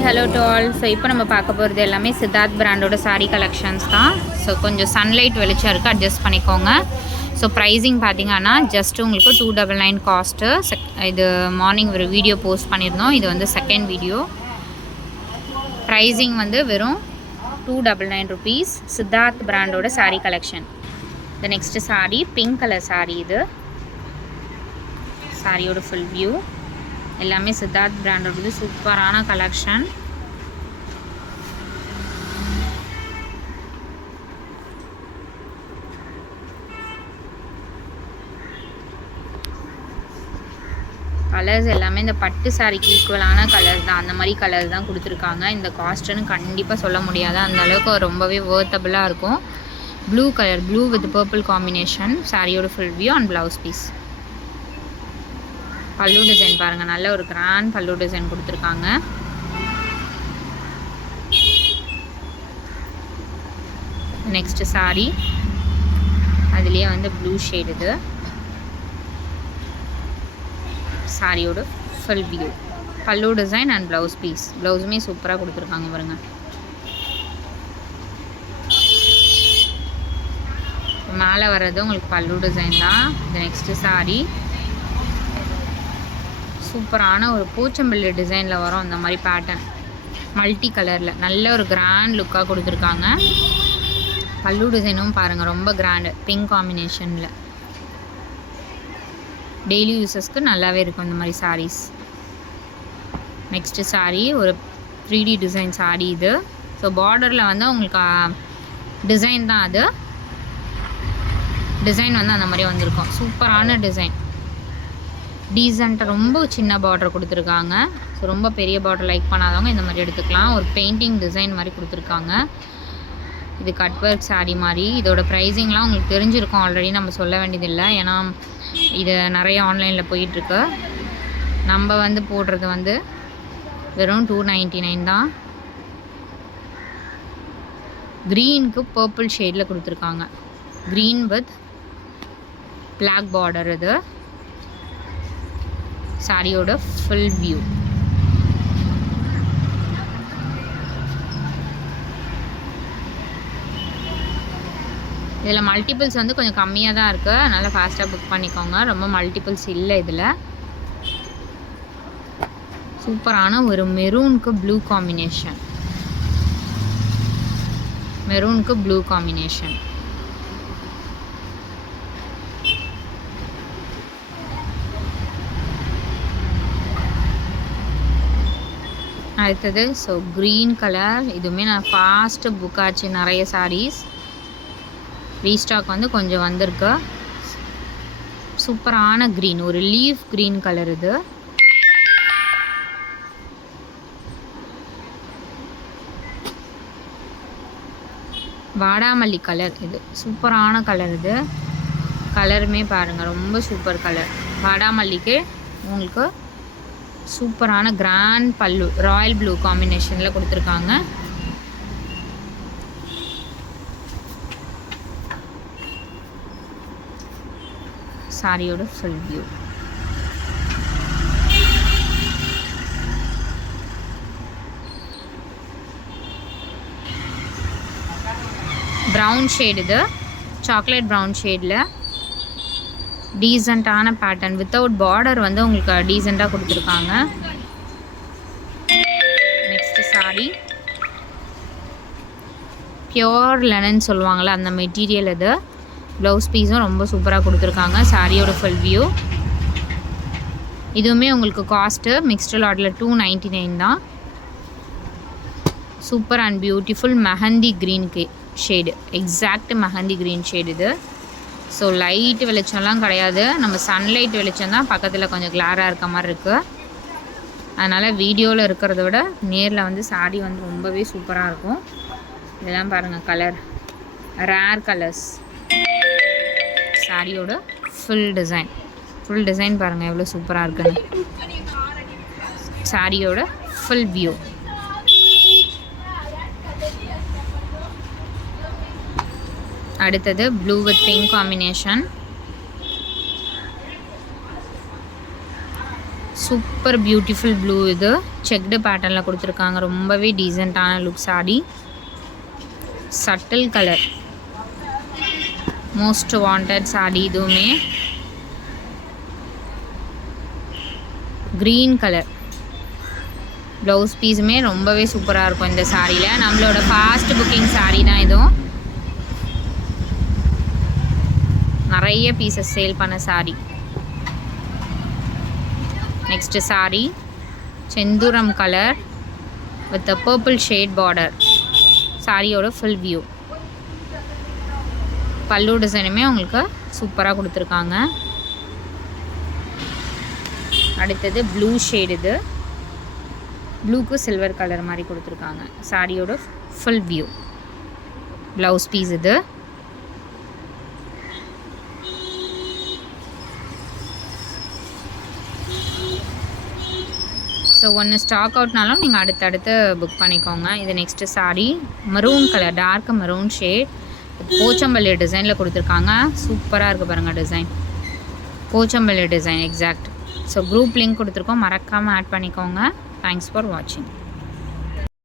Hi hello to all. So இப்போ நம்ம பார்க்க போகிறது எல்லாமே சித்தார்த் பிராண்டோட சாரீ கலெக்ஷன்ஸ் தான். ஸோ கொஞ்சம் சன்லைட் வெளிச்சம் இருக்குது, அட்ஜஸ்ட் பண்ணிக்கோங்க. ஸோ ப்ரைஸிங் பார்த்தீங்கன்னா ஜஸ்ட் உங்களுக்கு 299 காஸ்ட்டு. இது மார்னிங் ஒரு வீடியோ போஸ்ட் பண்ணியிருந்தோம், இது வந்து செகண்ட் வீடியோ. ப்ரைஸிங் வந்து வெறும் 299 ருபீஸ். சித்தார்த் பிராண்டோட சாரீ கலெக்ஷன். இந்த next sari pink colour sari. இது சாரியோட ஃபுல் வியூ. எல்லாமே சித்தார்த் பிராண்டோடது சூப்பரான கலெக்ஷன். கலர்ஸ் எல்லாமே இந்த பட்டு சாரிக்கு ஈக்குவலான கலர்ஸ் தான், அந்த மாதிரி கலர்ஸ் தான் கொடுத்துருக்காங்க. இந்த காஸ்ட்டுன்னு கண்டிப்பாக சொல்ல முடியாது, அந்த அளவுக்கு ரொம்பவே வர்த்தபுளாக இருக்கும். Blue colour, blue with purple combination. சாரியோட full view and blouse piece. பல்லு டிசைன் பாருங்கள், நல்ல ஒரு கிராண்ட் பல்லு டிசைன் கொடுத்துருக்காங்க. நெக்ஸ்ட் சாரி அதுலேயே வந்து ப்ளூ ஷேட். இது சாரியோட ஃபுல் வியூ, பல்லு டிசைன் அண்ட் ப்ளவுஸ் பீஸ். ப்ளவுஸுமே சூப்பராக கொடுத்துருக்காங்க பாருங்க. மேலே வர்றது உங்களுக்கு பல்லு டிசைன் தான். இந்த நெக்ஸ்ட்டு சாரி சூப்பரான ஒரு பூச்சம்பள்ளி டிசைனில் வரும், அந்த மாதிரி பேட்டர்ன் மல்டி கலரில் நல்ல ஒரு கிராண்ட் லுக்காக கொடுத்துருக்காங்க. பல்லு டிசைனும் பாருங்கள், ரொம்ப கிராண்டு பிங்க் காம்பினேஷனில். டெய்லி யூஸஸ்க்கு நல்லாவே இருக்கும் இந்த மாதிரி சாரீஸ். நெக்ஸ்ட்டு சாரீ ஒரு 3D டிசைன் சாரீ. இது ஸோ பார்டரில் வந்து உங்களுக்கு டிசைன் தான், அது டிசைன் வந்து அந்த மாதிரி வந்திருக்கும். சூப்பரான டிசைன், டீசெண்டாக ரொம்ப சின்ன பார்டர் கொடுத்துருக்காங்க. ஸோ ரொம்ப பெரிய பார்டர் லைக் பண்ணாதவங்க இந்த மாதிரி எடுத்துக்கலாம். ஒரு பெயிண்டிங் டிசைன் மாதிரி கொடுத்துருக்காங்க. இது கட் ஒர்க் சாரீ மாதிரி. இதோட ப்ரைஸிங்லாம் உங்களுக்கு தெரிஞ்சிருக்கும் ஆல்ரெடி, நம்ம சொல்ல வேண்டியதில்லை, ஏன்னா இது நிறைய ஆன்லைனில் போயிட்டுருக்கு. நம்ம வந்து போடுறது வந்து வெறும் 299 தான். க்ரீனுக்கு பர்பிள் ஷேடில் கொடுத்துருக்காங்க. Green with black border. இது சாரியோட ஃபுல் வியூ. இதில் மல்டிபிள்ஸ் வந்து கொஞ்சம் கம்மியாக தான் இருக்குது, அதனால் ஃபாஸ்ட்டாக புக் பண்ணிக்கோங்க. ரொம்ப மல்டிபிள்ஸ் இல்லை இதில். சூப்பரான ஒரு மெரூனுக்கு ப்ளூ காம்பினேஷன். மெரூனுக்கு ப்ளூ காம்பினேஷன். அடுத்தது ஸோ க்ரீன் கலர். இதுவுமே நான் ஃபாஸ்ட்டு புக் ஆச்சு நிறைய சாரீஸ். ரீஸ்டாக் வந்து கொஞ்சம் வந்திருக்கு. சூப்பரான க்ரீன், ஒரு லீஃப் க்ரீன் கலர். இது வாடாமல்லி கலர். இது சூப்பரான கலர். இது கலருமே பாருங்கள், ரொம்ப சூப்பர் கலர். வாடாமல்லிக்கு உங்களுக்கு சூப்பரான கிராண்ட் பல்லு ராயல் ப்ளூ காம்பினேஷனில் கொடுத்துருக்காங்க. சாரியோட ஃபுல் வியூ. Brown shade. இது சாக்லேட் ப்ரௌன் ஷேடில் டீசெண்டான பேட்டர்ன் வித்தவுட் பார்டர் வந்து உங்களுக்கு டீசெண்டாக கொடுத்துருக்காங்க. நெக்ஸ்ட் சாரி பியோர் லெனன் சொல்லுவாங்கள்ல, அந்த மெட்டீரியல். இது ப்ளவுஸ் பீஸும் ரொம்ப சூப்பராக கொடுத்துருக்காங்க. சாரியோட ஃபுல் வியூ. இதுவுமே உங்களுக்கு காஸ்ட்டு மிக்ஸ்டு லாட்டில் 299 தான். Super and beautiful mehndi green shade, exact mehndi green shade. இது ஸோ லைட்டு வெளிச்சம்லாம் கிடையாது, நம்ம சன்லைட் வெளிச்சம் தான் பக்கத்தில் கொஞ்சம் கிளாராக இருக்க மாதிரி இருக்குது. அதனால் வீடியோவில் இருக்கிறத விட நேரில் வந்து சாரீ வந்து ரொம்பவே சூப்பராக இருக்கும். இதெல்லாம் பாருங்கள் கலர், ரேர் கலர்ஸ். சாரியோட ஃபுல் டிசைன் பாருங்கள் எவ்வளோ சூப்பராக இருக்குன்னு. சாரியோட ஃபுல் வியூ. அடுத்தது blue with pink combination. Super beautiful blue இது செக்டு பேட்டர்னில் கொடுத்துருக்காங்க. ரொம்பவே டீசெண்டான look sari. Subtle colour most wanted sari. இதுவுமே க்ரீன் கலர். ப்ளவுஸ் பீஸுமே ரொம்பவே சூப்பராக இருக்கும் இந்த சாரியில். நம்மளோட ஃபாஸ்ட் புக்கிங் சாரி தான் இதுவும். நிறைய பீசஸ் சேல் பண்ண sorry. Next sorry Senthooram colour with purple shade border. சாரியோட ஃபுல் வியூ. பல்லு டிசைனுமே உங்களுக்கு சூப்பராக கொடுத்துருக்காங்க. அடுத்தது ப்ளூ ஷேட். இது ப்ளூக்கு சில்வர் கலர் மாதிரி கொடுத்துருக்காங்க. சாரியோட ஃபுல் வியூ. ப்ளவுஸ் பீஸ் இது. ஸோ ஒன்று ஸ்டாக் அவுட்னாலும் நீங்கள் அடுத்தடுத்து புக் பண்ணிக்கோங்க. இது next sari maroon colour, dark maroon shade, Pochampally டிசைனில் கொடுத்துருக்காங்க. சூப்பராக இருக்குது பாருங்கள் design. Pochampally design exact. So group link கொடுத்துருக்கோம், மறக்காமல் ஆட் பண்ணிக்கோங்க. தேங்க்ஸ் ஃபார் வாட்சிங்.